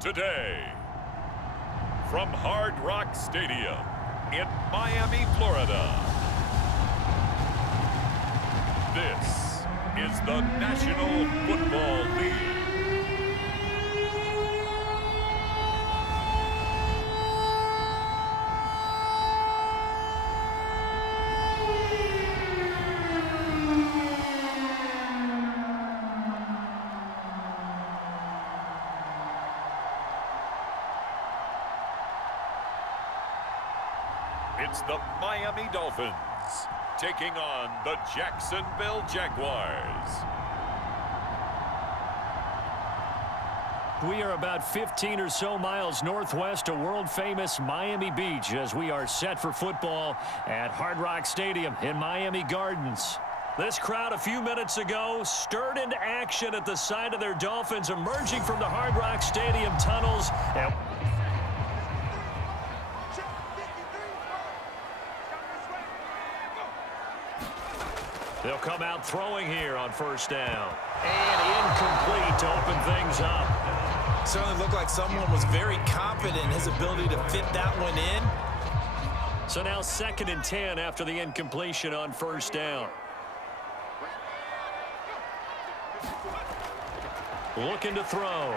Today, from Hard Rock Stadium in Miami, Florida, this is the National Football League. It's the Miami Dolphins taking on the Jacksonville Jaguars. We are about 15 or so miles northwest of world-famous Miami Beach as we are set for football at Hard Rock Stadium in Miami Gardens. This crowd a few minutes ago stirred into action at the side of their Dolphins emerging from the Hard Rock Stadium tunnels. They'll come out throwing here on first down. And incomplete to open things up. Certainly looked like someone was very confident in his ability to fit that one in. So now 2nd and 10 after the incompletion on first down. Looking to throw.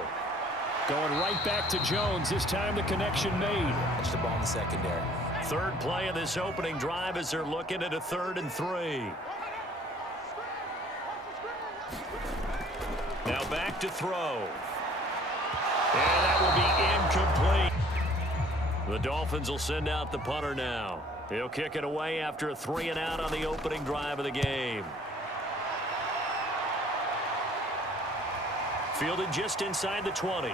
Going right back to Jones. This time the connection made. Catch the ball in the secondary. Third play of this opening drive as they're looking at a 3rd and 3. Now back to throw. And that will be incomplete. The Dolphins will send out the punter now. He'll kick it away after a 3-and-out on the opening drive of the game. Fielded just inside the 20.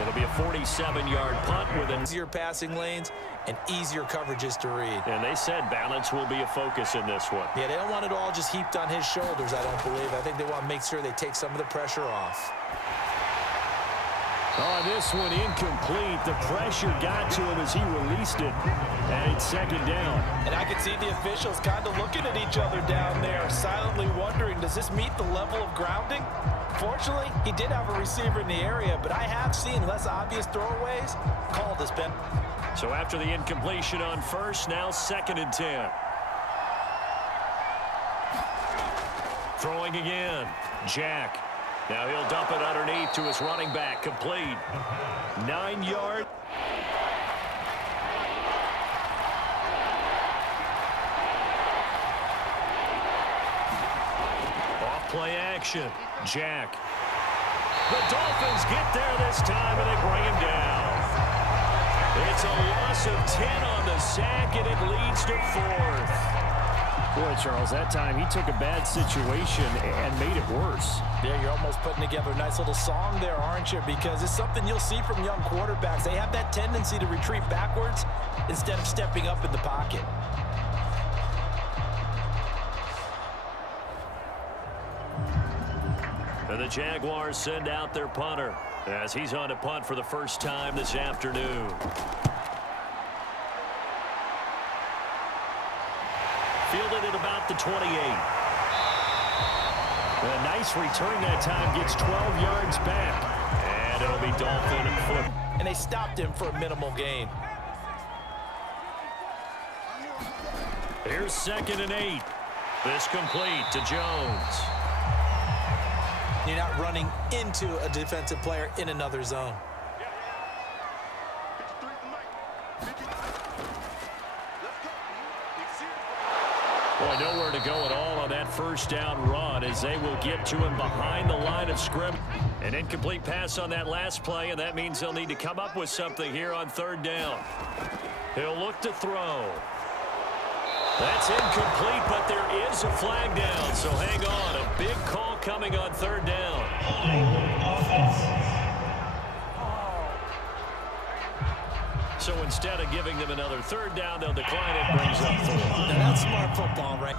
It'll be a 47-yard punt with easier passing lanes and easier coverages to read. And they said balance will be a focus in this one. Yeah, they don't want it all just heaped on his shoulders, I don't believe. I think they want to make sure they take some of the pressure off. Oh, this one incomplete. The pressure got to him as he released it. And it's 2nd down. And I can see the officials kind of looking at each other down there, silently wondering, does this meet the level of grounding? Fortunately, he did have a receiver in the area, but I have seen less obvious throwaways. Called this, Ben. So after the incompletion on first, now 2nd and 10. Throwing again. Jack. Now he'll dump it underneath to his running back. Complete. 9 yards. Off play action. Jack. The Dolphins get there this time and they bring him down. It's a loss of 10 on the sack and it leads to 4th. Boy, Charles, that time he took a bad situation and made it worse. Yeah, you're almost putting together a nice little song there, aren't you? Because it's something you'll see from young quarterbacks. They have that tendency to retreat backwards instead of stepping up in the pocket. And the Jaguars send out their punter as he's on to punt for the first time this afternoon. Fielded at about the 28. A nice return that time, gets 12 yards back. And it'll be Dolphin foot. And they stopped him for a minimal gain. Here's 2nd and 8. This complete to Jones. You're not running into a defensive player in another zone. Boy, nowhere to go at all on that first down run as they will get to him behind the line of scrimmage. An incomplete pass on that last play, and that means they'll need to come up with something here on 3rd down. He'll look to throw. That's incomplete, but there is a flag down, so hang on. A big call coming on 3rd down. So instead of giving them another 3rd down, they'll decline it, brings up 4th. Now that's smart football, right?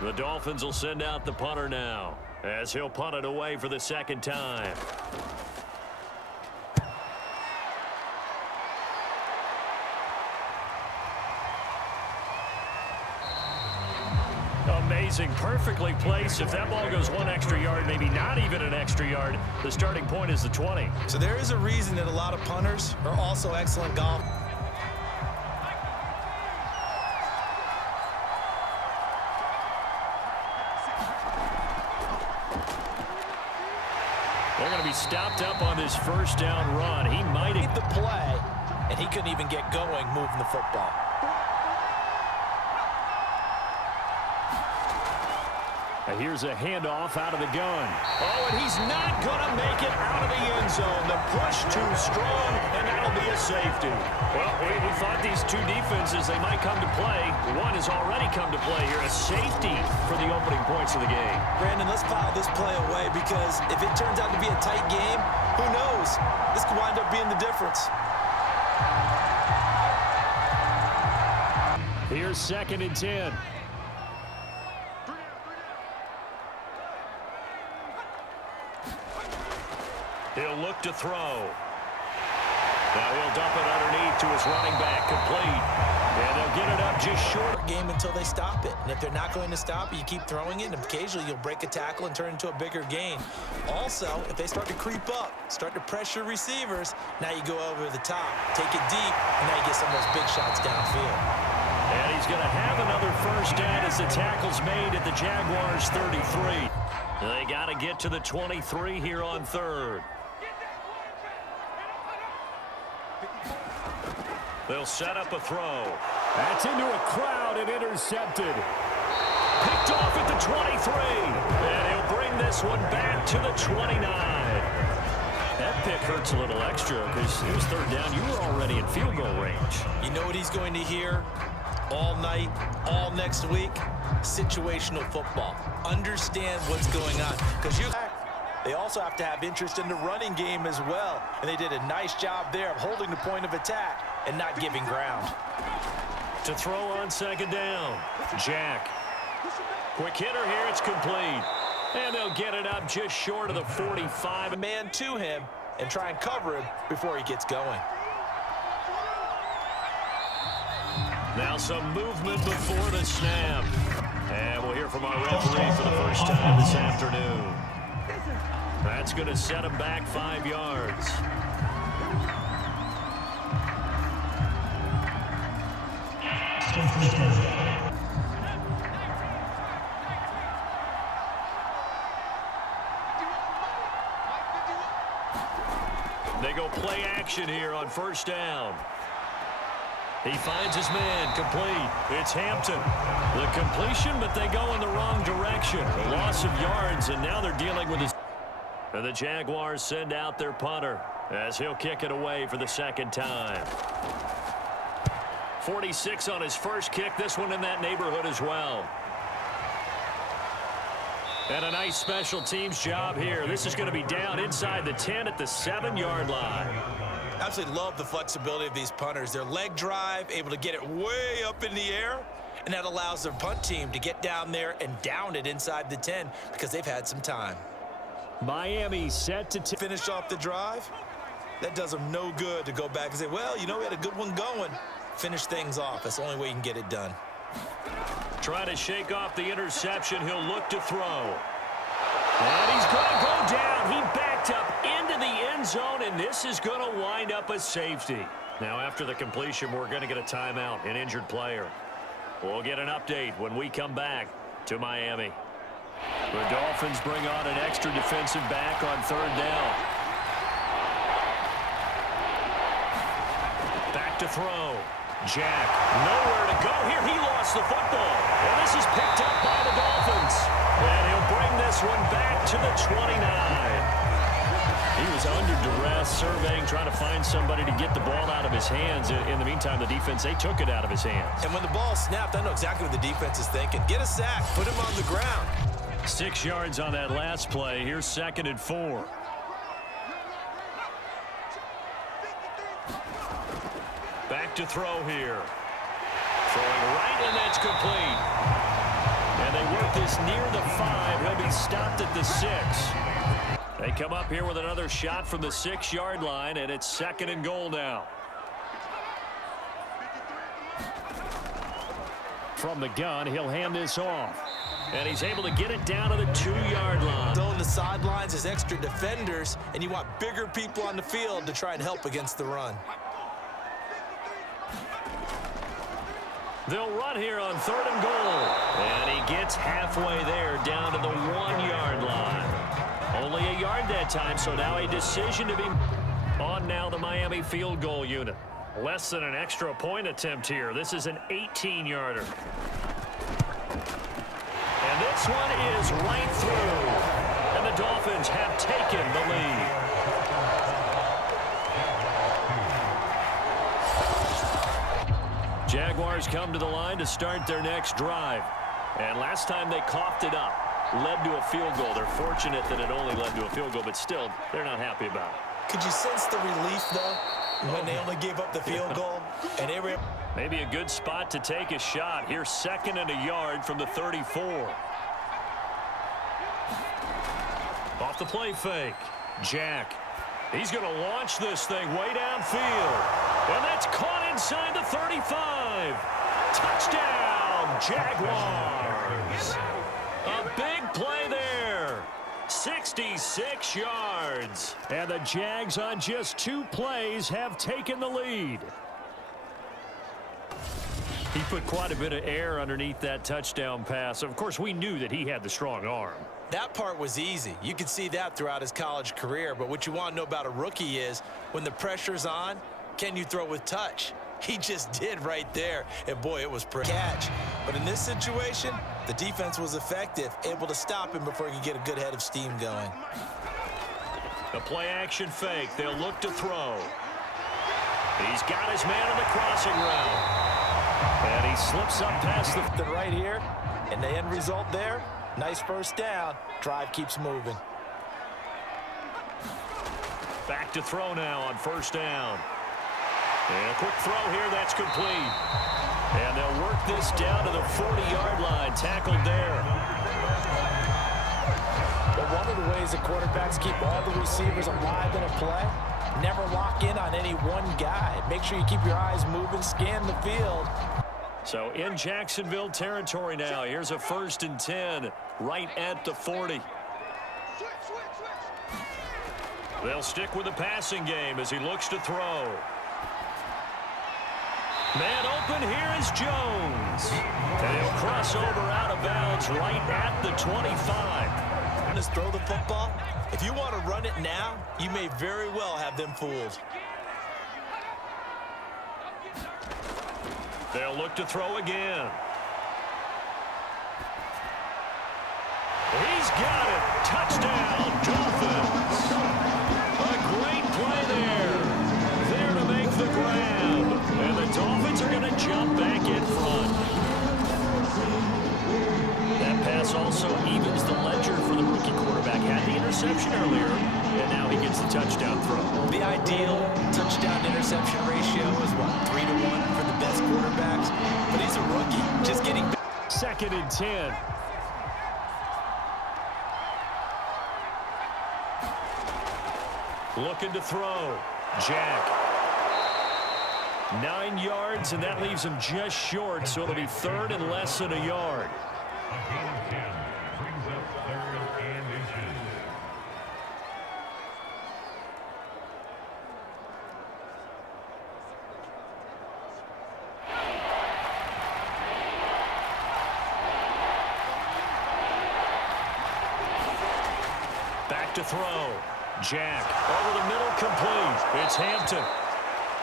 The Dolphins will send out the punter now as he'll punt it away for the 2nd time. phrasing, perfectly placed. If that ball goes one extra yard, maybe not even an extra yard, the starting point is the 20. So there is a reason that a lot of punters are also excellent golf. They're going to be stopped up on this first down run. He might have the play, and he couldn't even get going moving the football. Here's a handoff out of the gun. Oh, and he's not going to make it out of the end zone. The push too strong, and that'll be a safety. Well, we thought these two defenses, they might come to play. One has already come to play here. A safety for the opening points of the game. Brandon, let's file this play away because if it turns out to be a tight game, who knows? This could wind up being the difference. Here's 2nd and 10. He'll look to throw. Now he'll dump it underneath to his running back, complete. And they'll get it up just short. Game until they stop it. And if they're not going to stop it, you keep throwing it, and occasionally you'll break a tackle and turn into a bigger gain. Also, if they start to creep up, start to pressure receivers, now you go over the top, take it deep, and now you get some of those big shots downfield. And he's going to have another first down as the tackle's made at the Jaguars 33. They got to get to the 23 here on 3rd. They'll set up a throw. That's into a crowd and intercepted. Picked off at the 23. And he'll bring this one back to the 29. That pick hurts a little extra because it was 3rd down. You were already in field goal range. You know what he's going to hear all night, all next week? Situational football. Understand what's going on. Because they also have to have interest in the running game as well. And they did a nice job there of holding the point of attack and not giving ground. To throw on 2nd down. Jack. Quick hitter here. It's complete. And they'll get it up just short of the 45. A man to him and try and cover him before he gets going. Now some movement before the snap. And we'll hear from our referee for the first time this afternoon. That's going to set him back 5 yards. They go play action here on 1st down. He finds his man, complete. It's Hampton. The completion, but they go in the wrong direction. A loss of yards, and now they're dealing with his... And the Jaguars send out their punter as he'll kick it away for the 2nd time. 46 on his first kick. This one in that neighborhood as well. And a nice special teams job here. This is going to be down inside the 10 at the 7-yard line. Absolutely love the flexibility of these punters. Their leg drive, able to get it way up in the air, and that allows their punt team to get down there and down it inside the 10 because they've had some time. Miami set to finish off the drive. That does them no good to go back and say, well, you know, we had a good one going. Finish things off. That's the only way you can get it done. Try to shake off the interception. He'll look to throw. And he's going to go down. He backed up into the end zone, and this is going to wind up a safety. Now, after the completion, we're going to get a timeout, an injured player. We'll get an update when we come back to Miami. The Dolphins bring on an extra defensive back on 3rd down. Back to throw. Jack, nowhere to go here. He lost the football. And this is picked up by the Dolphins. And he'll bring this one back to the 29. He was under duress, surveying, trying to find somebody to get the ball out of his hands. In the meantime, the defense, they took it out of his hands. And when the ball snapped, I know exactly what the defense is thinking. Get a sack, put him on the ground. 6 yards on that last play. Here's 2nd and 4. Back to throw here. Throwing right, and that's complete. And they work this near the 5. He'll be stopped at the 6. They come up here with another shot from the 6-yard line, and it's 2nd and goal now. From the gun, he'll hand this off. And he's able to get it down to the 2-yard line. Still on the sidelines as extra defenders, and you want bigger people on the field to try and help against the run. They'll run here on 3rd and goal. And he gets halfway there, down to the 1-yard line. Only a yard that time, so now a decision to be on now the Miami field goal unit. Less than an extra point attempt here. This is an 18-yarder. And this one is right through. And the Dolphins have taken the lead. Jaguars come to the line to start their next drive. And last time they coughed it up, led to a field goal. They're fortunate that it only led to a field goal, but still, they're not happy about it. Could you sense the relief, though, when they only gave up the field goal? And they were maybe a good spot to take a shot. Here's 2nd and a yard from the 34. Off the play fake. Jack. He's going to launch this thing way downfield. And that's caught inside the 35. Touchdown, Jaguars. A big play there. 66 yards. And the Jags on just 2 plays have taken the lead. He put quite a bit of air underneath that touchdown pass. Of course, we knew that he had the strong arm. That part was easy. You could see that throughout his college career. But what you want to know about a rookie is when the pressure's on, can you throw with touch? He just did right there. And, boy, it was pretty catch. But in this situation, the defense was effective, able to stop him before he could get a good head of steam going. The play-action fake. They'll look to throw. He's got his man on the crossing route. And he slips up past the right here. And the end result there, nice first down. Drive keeps moving. Back to throw now on 1st down. And a quick throw here, that's complete. And they'll work this down to the 40-yard line, tackled there. But one of the ways that quarterbacks keep all the receivers alive in a play, never lock in on any one guy. Make sure you keep your eyes moving, scan the field. So in Jacksonville territory now, here's a 1st and 10 right at the 40. They'll stick with the passing game as he looks to throw. Man open, here is Jones. And he'll cross over out of bounds right at the 25. Just throw the football. If you want to run it now, you may very well have them fooled. They'll look to throw again. He's got it. Touchdown, Dolphins. A great play there. There to make the grab. And the Dolphins are going to jump back in front. That pass also evens the ledger for the rookie quarterback. Had the interception earlier, and now he gets the touchdown throw. The ideal touchdown-interception ratio is, what, 3-to-1 for the best quarterbacks? But he's a rookie, just getting back. 2nd and 10. Looking to throw. Jack. 9 yards, and that leaves him just short, so it'll be 3rd and less than a yard. Back to throw. Jack over the middle, complete. It's Hampton.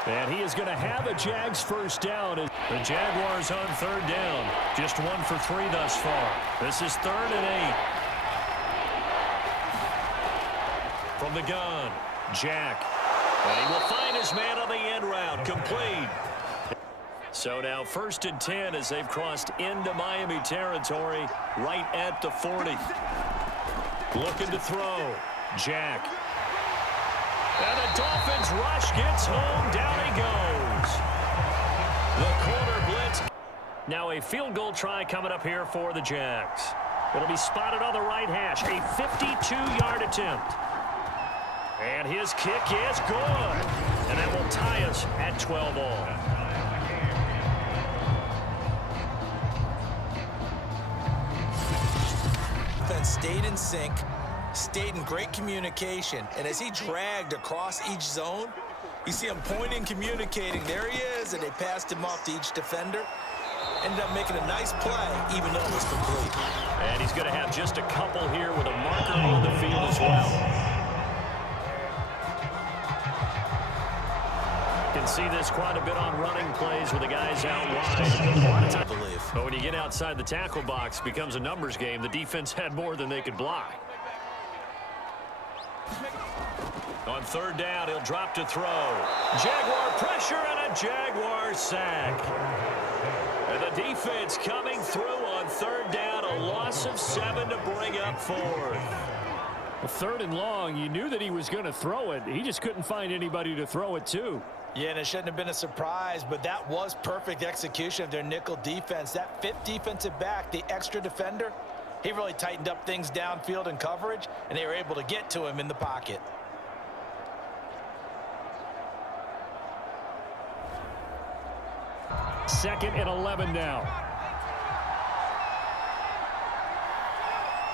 And he is going to have a Jags 1st down. The Jaguars on 3rd down. Just 1 for 3 thus far. This is 3rd and 8. From the gun, Jack. And he will find his man on the end route. Complete. So now 1st and 10 as they've crossed into Miami territory right at the 40. Looking to throw. Jack. And the Dolphins rush gets home. Down he goes. The corner blitz. Now a field goal try coming up here for the Jags. It'll be spotted on the right hash. A 52-yard attempt. And his kick is good. And that will tie us at 12 all. defense stayed in sync, stayed in great communication, and as he dragged across each zone, you see him pointing, communicating. There he is, and they passed him off to each defender. Ended up making a nice play, even though it was complete. And he's going to have just a couple here with a marker on the field as well. You can see this quite a bit on running plays with the guys out wide. I believe. But when you get outside the tackle box, it becomes a numbers game. The defense had more than they could block. On third down, he'll drop to throw. Jaguar pressure and a Jaguar sack. And the defense coming through on third down, a loss of 7 to bring up fourth. Well, third and long, you knew that he was going to throw it. He just couldn't find anybody to throw it to. Yeah, and it shouldn't have been a surprise, but that was perfect execution of their nickel defense. That fifth defensive back, the extra defender, he really tightened up things downfield in coverage, and they were able to get to him in the pocket. Second and 11 now.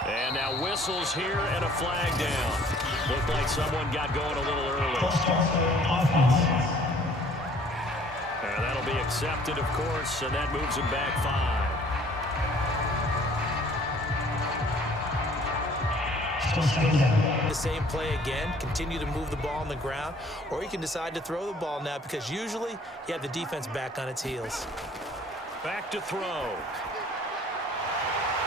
And now whistles here and a flag down. Looked like someone got going a little early. And that'll be accepted, of course, and that moves him back 5. The same play again, continue to move the ball on the ground, or you can decide to throw the ball now because usually you have the defense back on its heels. Back to throw.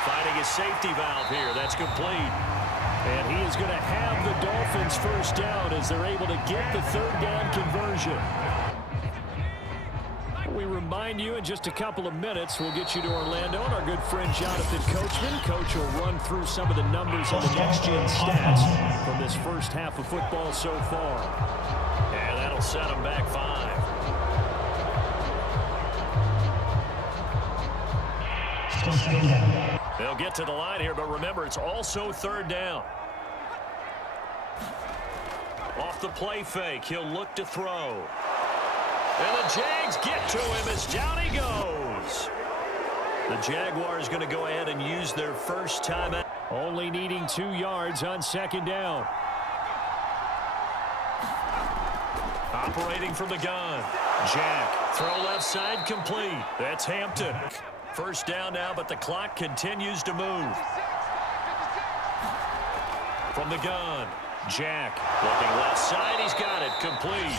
Finding a safety valve here. That's complete. And he is going to have the Dolphins first down as they're able to get the third down conversion. We remind you in just a couple of minutes, we'll get you to Orlando and our good friend Jonathan Coachman. Coach will run through some of the numbers on the next-gen stats from this first half of football so far. And that'll set them back 5. They'll get to the line here, but remember, it's also third down. Off the play fake, he'll look to throw. And the Jags get to him as down he goes. The Jaguars going to go ahead and use their first timeout. Only needing 2 yards on second down. Operating from the gun. Jack, throw left side complete. That's Hampton. First down now, but the clock continues to move. From the gun, Jack looking left side. He's got it complete.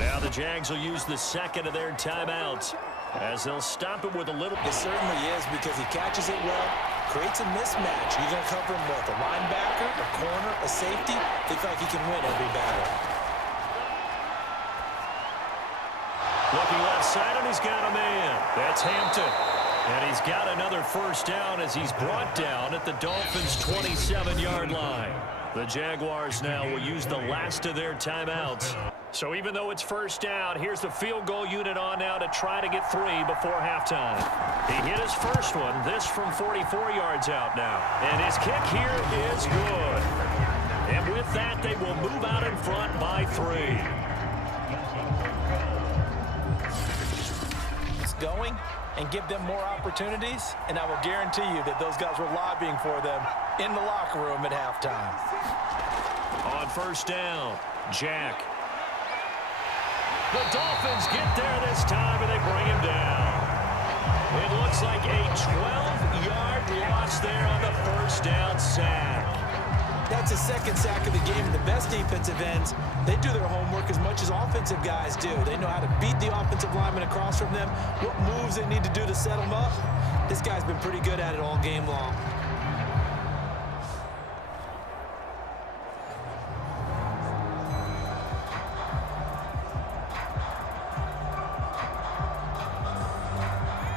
Now the Jags will use the second of their timeouts as they'll stop it with a little. It certainly is because he catches it well, creates a mismatch. You're going to cover him with a linebacker, a corner, a safety. They feel like he can win every battle. Looking left side, and he's got a man. That's Hampton. And he's got another first down as he's brought down at the Dolphins' 27-yard line. The Jaguars now will use the last of their timeouts. So even though it's first down, here's the field goal unit on now to try to get 3 before halftime. He hit his first one, this from 44 yards out now. And his kick here is good. And with that, they will move out in front by 3. It's going and give them more opportunities, and I will guarantee you that those guys were lobbying for them in the locker room at halftime. On first down, Jack. The Dolphins get there this time, and they bring him down. It looks like a 12-yard loss there on the first down sack. That's a second sack of the game. The best defensive ends, they do their homework as much as offensive guys do. They know how to beat the offensive lineman across from them, what moves they need to do to set them up. This guy's been pretty good at it all game long.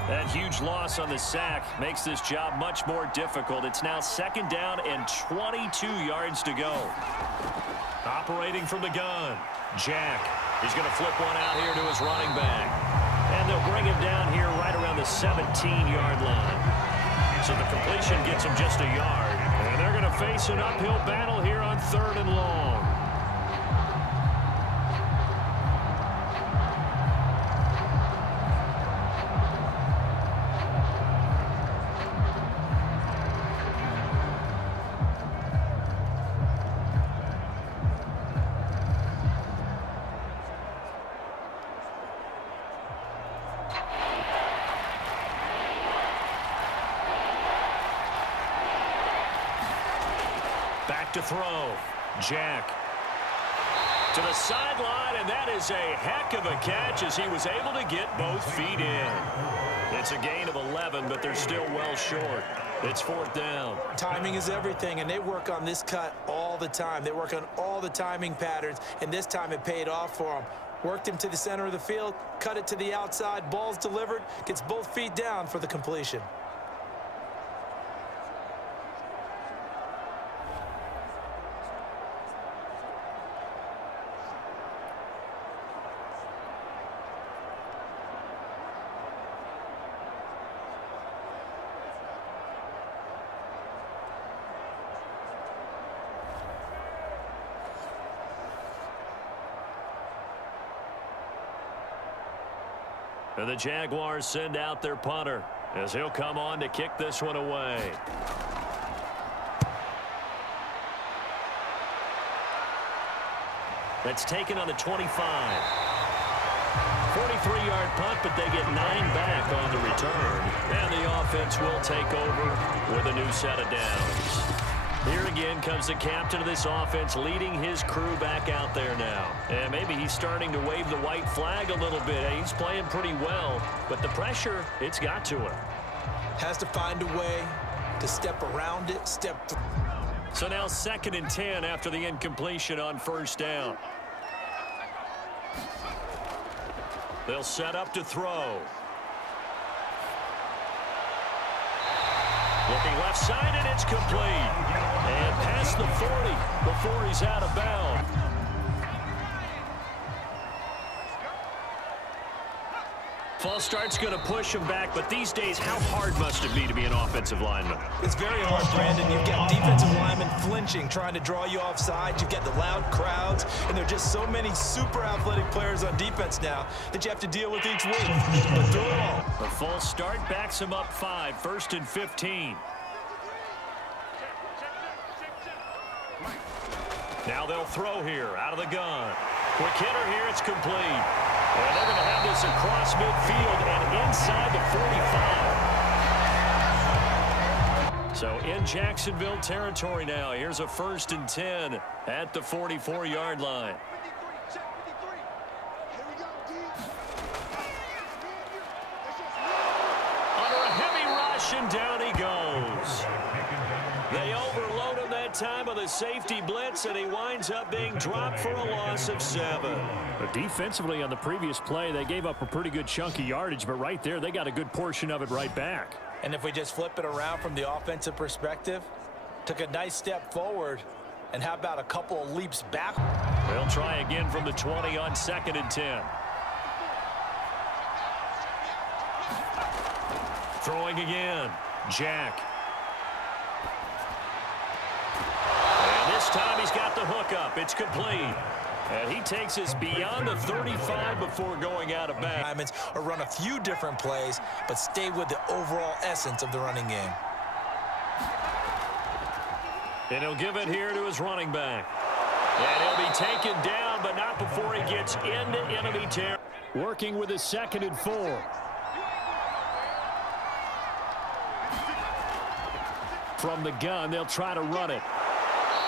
That huge loss on the sack makes this job much more difficult. It's now second down and 22 yards to go. Operating from the gun, Jack. He's going to flip one out here to his running back. And they'll bring him down here right around the 17-yard line. So the completion gets him just a yard. And they're going to face an uphill battle here on third and long. Back to throw. Jack. To the sideline, and that is a heck of a catch as he was able to get both feet in. It's a gain of 11, but they're still well short. It's 4th down. Timing is everything, and they work on this cut all the time. They work on all the timing patterns, and this time it paid off for them. Worked him to the center of the field, cut it to the outside, ball's delivered, gets both feet down for the completion. And the Jaguars send out their punter as he'll come on to kick this one away. That's taken on the 25. 43-yard punt, but they get 9 back on the return. And the offense will take over with a new set of downs. Here again comes the captain of this offense leading his crew back out there now. And maybe he's starting to wave the white flag a little bit. He's playing pretty well, but the pressure, it's got to him. Has to find a way to step around it, step through. So now 2nd and 10 after the incompletion on 1st down. They'll set up to throw. Looking left side, and it's complete. And past the 40 before he's out of bounds. False start's going to push him back, but these days, how hard must it be to be an offensive lineman? It's very hard, Brandon. You've got defensive linemen flinching, trying to draw you offside. You've got the loud crowds, and there are just so many super athletic players on defense now that you have to deal with each week. But through it all, The false start backs him up 5, 1st and 15. Now they'll throw here out of the gun. Quick hitter here, it's complete. And they're going to have this across midfield and inside the 45. So in Jacksonville territory now. Here's a 1st and 10 at the 44-yard line. Under a heavy rush, and down he goes. They overload him that time with a safety blitz, and he winds up being dropped for a loss of 7. But defensively on the previous play, they gave up a pretty good chunk of yardage, but right there, they got a good portion of it right back. and if we just flip it around from the offensive perspective, took a nice step forward, and how about a couple of leaps back? They'll try again from the 20 on 2nd and 10. Throwing again. Jack. And this time he's got the hook up. It's complete. And he takes us beyond the 35 before going out of bounds. Or run a few different plays, but stay with the overall essence of the running game. And he'll give it here to his running back. And he'll be taken down, but not before he gets into enemy territory. Working with his 2nd and 4. From the gun, they'll try to run it.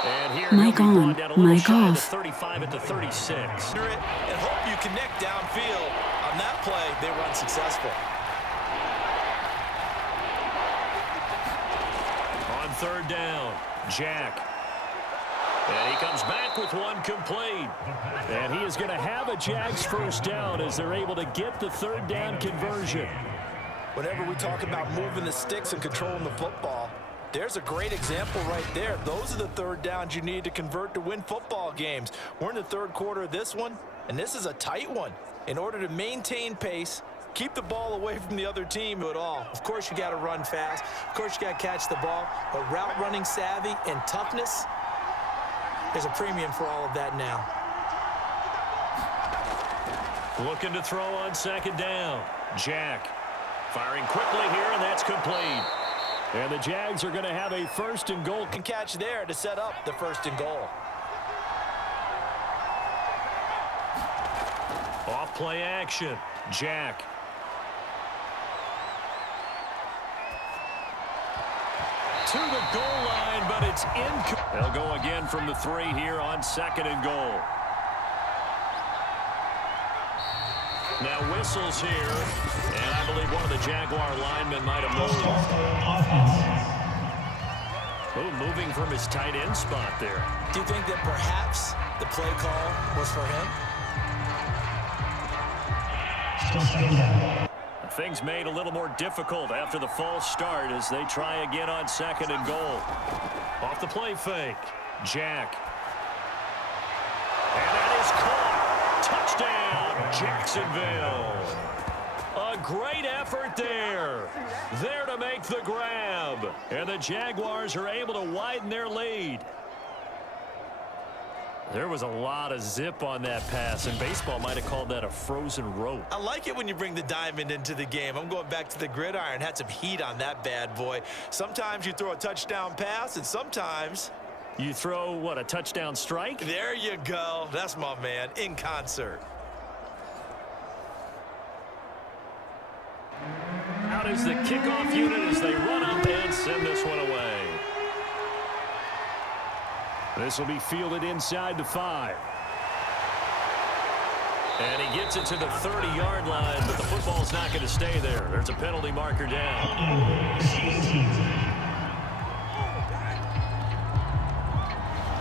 And here Mike on, Mike off. 35 at the 36. And hope you connect downfield. On that play, they run successful. On 3rd down, Jack. And he comes back with one complete. And he is going to have a Jags 1st down as they're able to get the 3rd down conversion. Whenever we talk about moving the sticks and controlling the football, there's a great example right there. Those are the 3rd downs you need to convert to win football games. We're in the 3rd quarter of this one, and this is a tight one. In order to maintain pace, keep the ball away from the other team at all. Of course, you got to run fast. Of course, you got to catch the ball. But route running savvy and toughness, there's a premium for all of that now. Looking to throw on 2nd down. Jack firing quickly here, and that's complete. And the Jags are going to have a 1st and goal. Can catch there to set up the 1st and goal. Off play action. Jack. to the goal line, but it's in. They'll go again from the 3 here on 2nd and goal. Now whistles here, and I believe one of the Jaguar linemen might have moved. Oh, moving from his tight end spot there. Do you think that perhaps the play call was for him? Things made a little more difficult after the false start as they try again on 2nd and goal. Off the play fake. Jack. And that is caught. Touchdown, Jacksonville. A great effort there. There to make the grab. And the Jaguars are able to widen their lead. There was a lot of zip on that pass, and baseball might have called that a frozen rope. I like it when you bring the diamond into the game. I'm going back to the gridiron. Had some heat on that bad boy. Sometimes you throw a touchdown pass, and sometimes you throw, what, a touchdown strike? There you go. That's my man, in concert. Out is the kickoff unit as they run up and send this one away. This will be fielded inside the 5. And he gets it to the 30-yard line, but the football's not going to stay there. There's a penalty marker down.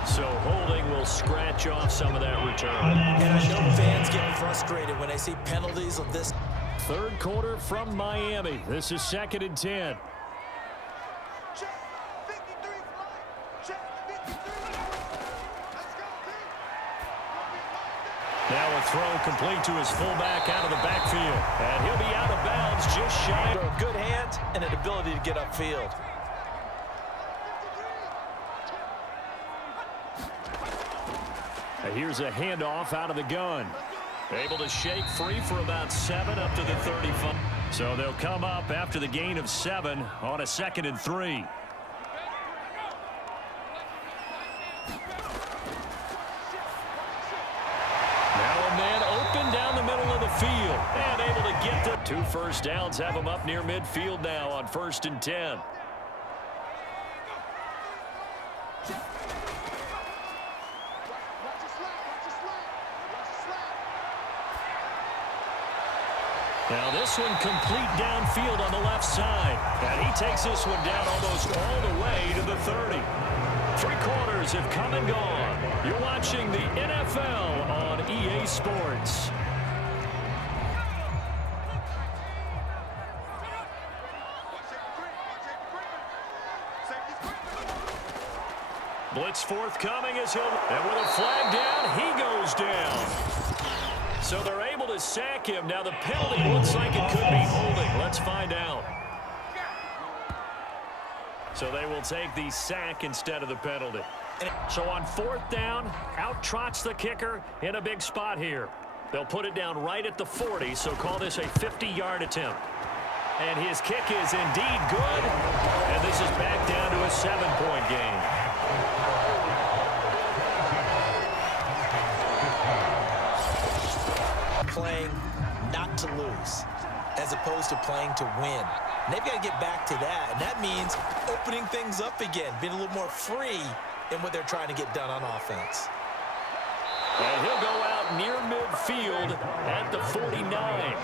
So holding will scratch off some of that return. And I know fans get frustrated when they see penalties of this. 3rd quarter from Miami. This is 2nd and 10. Now a throw complete to his fullback out of the backfield. And he'll be out of bounds just shy. Good hands and an ability to get upfield. And here's a handoff out of the gun. Able to shake free for about 7 up to the 35. So they'll come up after the gain of 7 on a 2nd and 3. Field and able to get the 2 first downs, have them up near midfield now on 1st and 10. Now this one complete downfield on the left side, and he takes this one down almost all the way to the 30. 3 quarters have come and gone. You're watching the NFL on EA Sports. Blitz forthcoming as he'll, and with a flag down, he goes down. So they're able to sack him. Now the penalty looks like it could be holding. Let's find out. So they will take the sack instead of the penalty. So on 4th down, out trots the kicker in a big spot here. They'll put it down right at the 40, so call this a 50-yard attempt. And his kick is indeed good, and this is back down to a 7-point game. Playing not to lose as opposed to playing to win. And they've got to get back to that, and that means opening things up again, being a little more free in what they're trying to get done on offense. And he'll go out near midfield at the 49.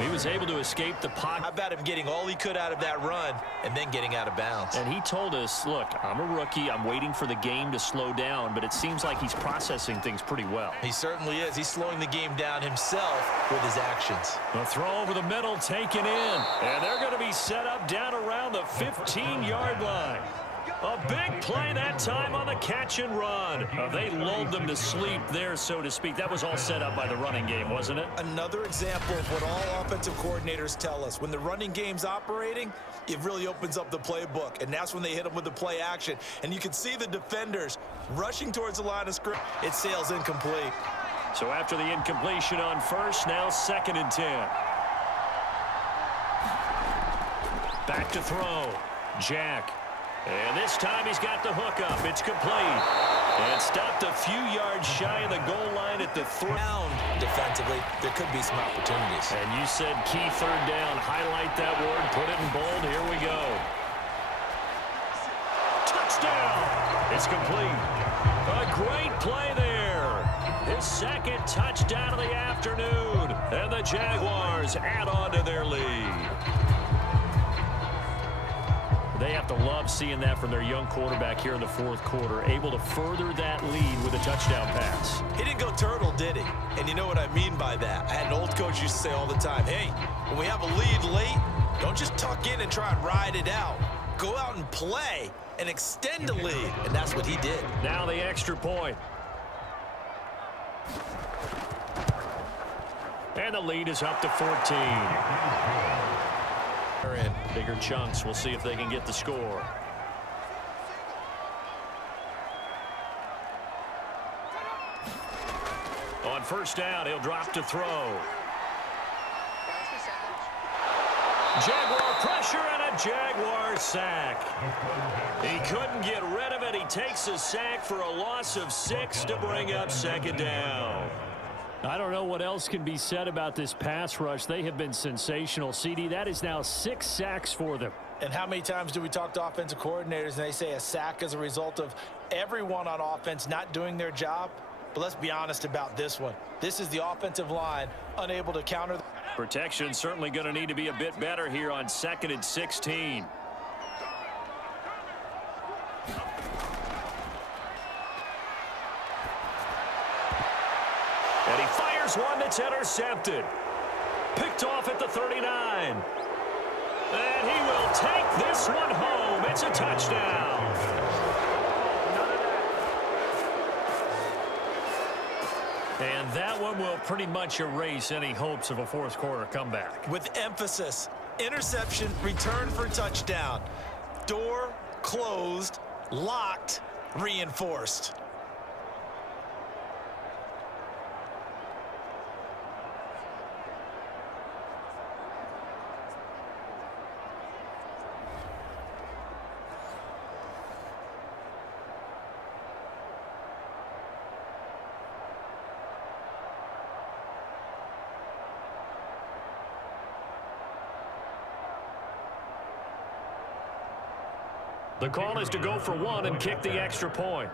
He was able to escape the pocket. How about him getting all he could out of that run and then getting out of bounds? And he told us, look, I'm a rookie. I'm waiting for the game to slow down, but it seems like he's processing things pretty well. He certainly is. He's slowing the game down himself with his actions. The throw over the middle taken in. And they're going to be set up down around the 15-yard line. A big play that time on the catch and run. They lulled them to sleep there, so to speak. That was all set up by the running game, wasn't it? Another example of what all offensive coordinators tell us. When the running game's operating, it really opens up the playbook, and that's when they hit them with the play action. And you can see the defenders rushing towards the line of scrimmage. It sails incomplete. So after the incompletion on 1st, now 2nd and 10. Back to throw. Jack. And this time he's got the hook up. It's complete. And stopped a few yards shy of the goal line at the Down defensively, there could be some opportunities. And you said key third down. Highlight that word. Put it in bold. Here we go. Touchdown. It's complete. A great play there. His second touchdown of the afternoon. And the Jaguars add on to their lead. They have to love seeing that from their young quarterback here in the fourth quarter, able to further that lead with a touchdown pass. He didn't go turtle, did he? And you know what I mean by that. I had an old coach used to say all the time, hey, when we have a lead late, don't just tuck in and try and ride it out. Go out and play and extend the lead. And that's what he did. Now the extra point. And the lead is up to 14. In bigger chunks. We'll see if they can get the score. On first down, he'll drop to throw. Jaguar pressure and a Jaguar sack. He couldn't get rid of it. He takes a sack for a loss of 6 to bring up second down. I don't know what else can be said about this pass rush. They have been sensational. CD, that is now 6 sacks for them. And how many times do we talk to offensive coordinators and they say a sack is a result of everyone on offense not doing their job? But let's be honest about this one. This is the offensive line unable to counter. Protection certainly going to need to be a bit better here on 2nd and 16. And he fires one that's intercepted. Picked off at the 39. And he will take this one home. It's a touchdown. And that one will pretty much erase any hopes of a fourth quarter comeback. With emphasis, interception, return for touchdown. Door closed, locked, reinforced. The call is to go for one and kick the extra point.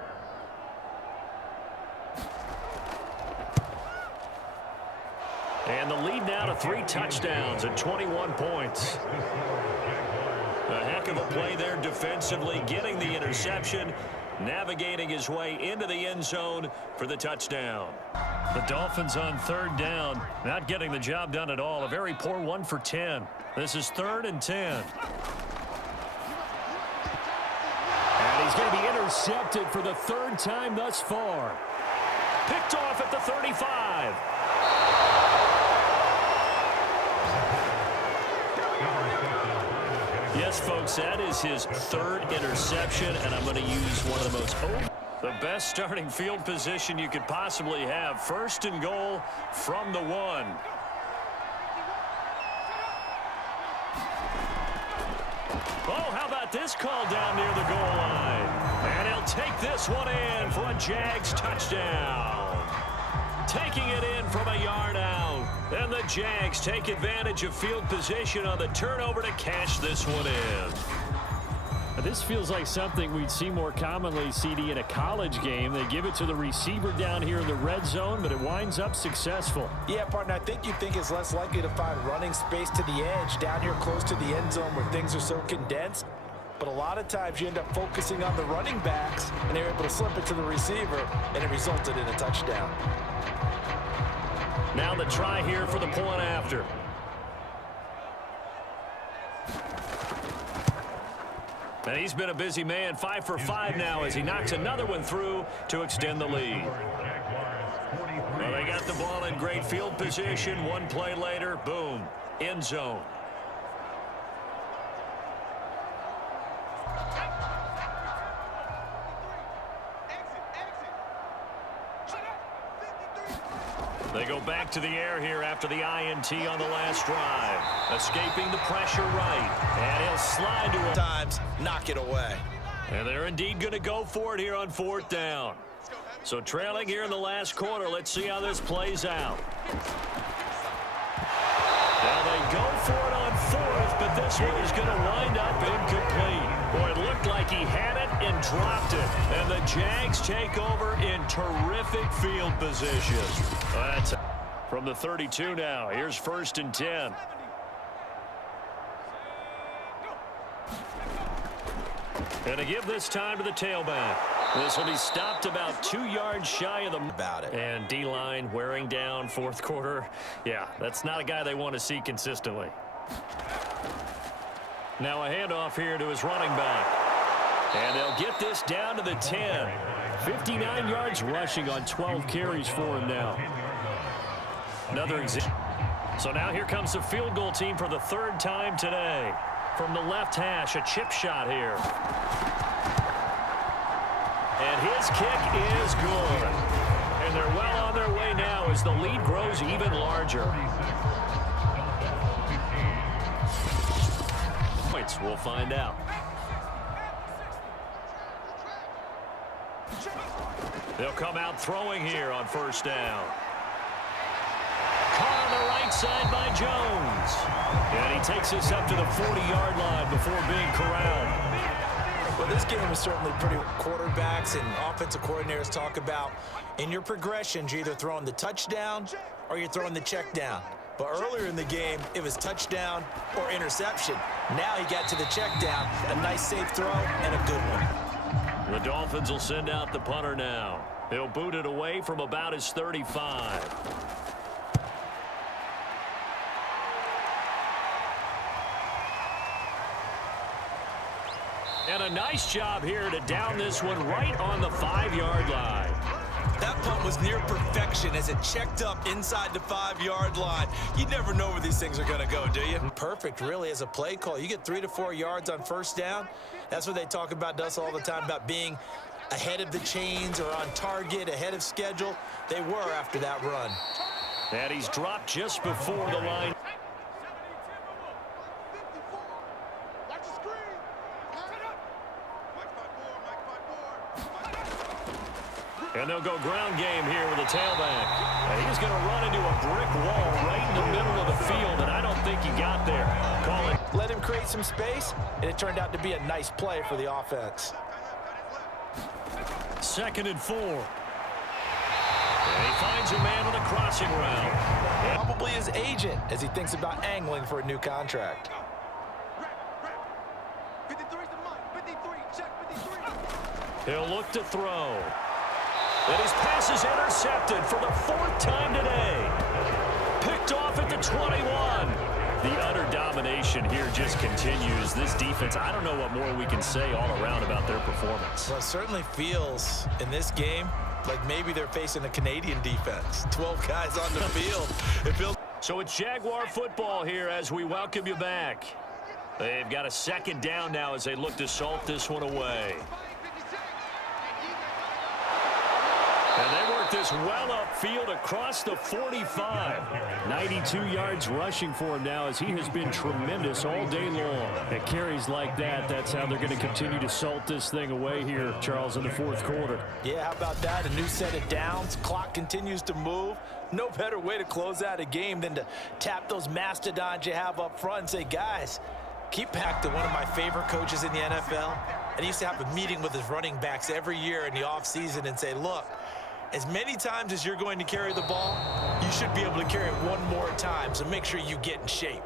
And the lead now to 3 touchdowns and 21 points. A heck of a play there defensively, getting the interception, navigating his way into the end zone for the touchdown. The Dolphins on third down, not getting the job done at all. A very poor 1 for 10. This is 3rd and 10. And he's going to be intercepted for the 3rd time thus far. Picked off at the 35. Yes, folks, that is his 3rd interception, and I'm going to use one of the most the best starting field position you could possibly have. 1st and goal from the 1. Oh, how about this call down near the goal line? And he'll take this one in for a Jags touchdown. Taking it in from a yard out. And the Jags take advantage of field position on the turnover to cash this one in. This feels like something we'd see more commonly, CD, in a college game. They give it to the receiver down here in the red zone, but it winds up successful. Yeah, partner, I think you think it's less likely to find running space to the edge down here close to the end zone where things are so condensed. But a lot of times you end up focusing on the running backs, and they're able to slip it to the receiver, and it resulted in a touchdown. Now the try here for the point after. And he's been a busy man, 5 for 5 now as he knocks another one through to extend the lead. Well, they got the ball in great field position. One play later, boom, end zone. They go back to the air here after the INT on the last drive. Escaping the pressure right. And he'll slide to it. Times, knock it away. And they're indeed going to go for it here on 4th down. So trailing here in the last quarter. Let's see how this plays out. Now they go for it on 4th, but this one is going to wind up incomplete. Boy, it looked like he had it and dropped it. And the Jags take over in terrific field position. That's from the 32 now. Here's 1st and 10. And to give this time to the tailback. This will be stopped about 2 yards shy of the about it. And D-line wearing down 4th quarter. Yeah, that's not a guy they want to see consistently. Now a handoff here to his running back. And they'll get this down to the 10. 59 yards rushing on 12 carries for him now. Another example. So now here comes the field goal team for the 3rd time today. From the left hash, a chip shot here. And his kick is good. And they're well on their way now as the lead grows even larger. Points, we'll find out. They'll come out throwing here on 1st down. Caught on the right side by Jones. And he takes this up to the 40-yard line before being corralled. Well, this game is certainly pretty quarterbacks and offensive coordinators talk about in your progressions, you're either throwing the touchdown or you're throwing the check down. But earlier in the game, it was touchdown or interception. Now he got to the check down, a nice safe throw and a good one. The Dolphins will send out the punter now. He'll boot it away from about his 35. And a nice job here to down this one right on the 5-yard line. That punt was near perfection as it checked up inside the 5-yard line. You never know where these things are going to go, do you? Perfect, really, as a play call. You get 3 to 4 yards on 1st down. That's what they talk about us all the time, about being ahead of the chains or on target, ahead of schedule. They were after that run. And he's dropped just before the line. And they'll go ground game here with a tailback. And he's going to run into a brick wall right in the middle of the field, and I don't think he got there. Call it. Let him create some space, and it turned out to be a nice play for the offense. 2nd and 4. And he finds a man on the crossing route. Probably his agent as he thinks about angling for a new contract. He'll look to throw. And his pass is intercepted for the 4th time today. Picked off at the 21. The utter domination here just continues. This defense, I don't know what more we can say all around about their performance. Well, it certainly feels in this game like maybe they're facing a Canadian defense. 12 guys on the field. It feels. So it's Jaguar football here as we welcome you back. They've got a 2nd down now as they look to salt this one away. And they work this well upfield across the 45. 92 yards rushing for him now as he has been tremendous all day long. At carries like that, that's how they're going to continue to salt this thing away here, Charles, in the 4th quarter. Yeah, how about that? A new set of downs. Clock continues to move. No better way to close out a game than to tap those mastodons you have up front and say, guys, keep back to one of my favorite coaches in the NFL. And he used to have a meeting with his running backs every year in the offseason and say, look, as many times as you're going to carry the ball, you should be able to carry it one more time, so make sure you get in shape.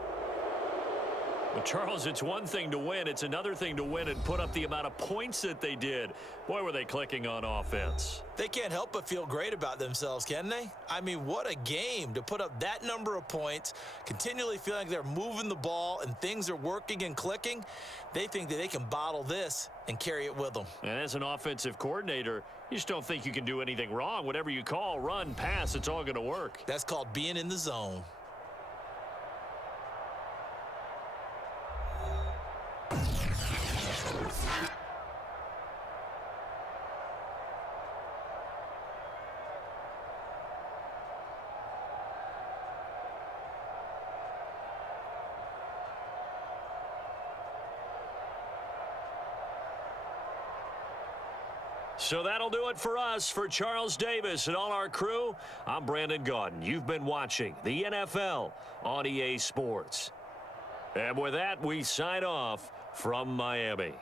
Well, Charles, it's one thing to win. It's another thing to win and put up the amount of points that they did. Boy, were they clicking on offense. They can't help but feel great about themselves, can they? I mean, what a game to put up that number of points, continually feeling like they're moving the ball and things are working and clicking. They think that they can bottle this and carry it with them. And as an offensive coordinator, you just don't think you can do anything wrong. Whatever you call, run, pass, it's all going to work. That's called being in the zone. So that'll do it for us. For Charles Davis and all our crew, I'm Brandon Gaudin. You've been watching the NFL on EA Sports. And with that, we sign off from Miami.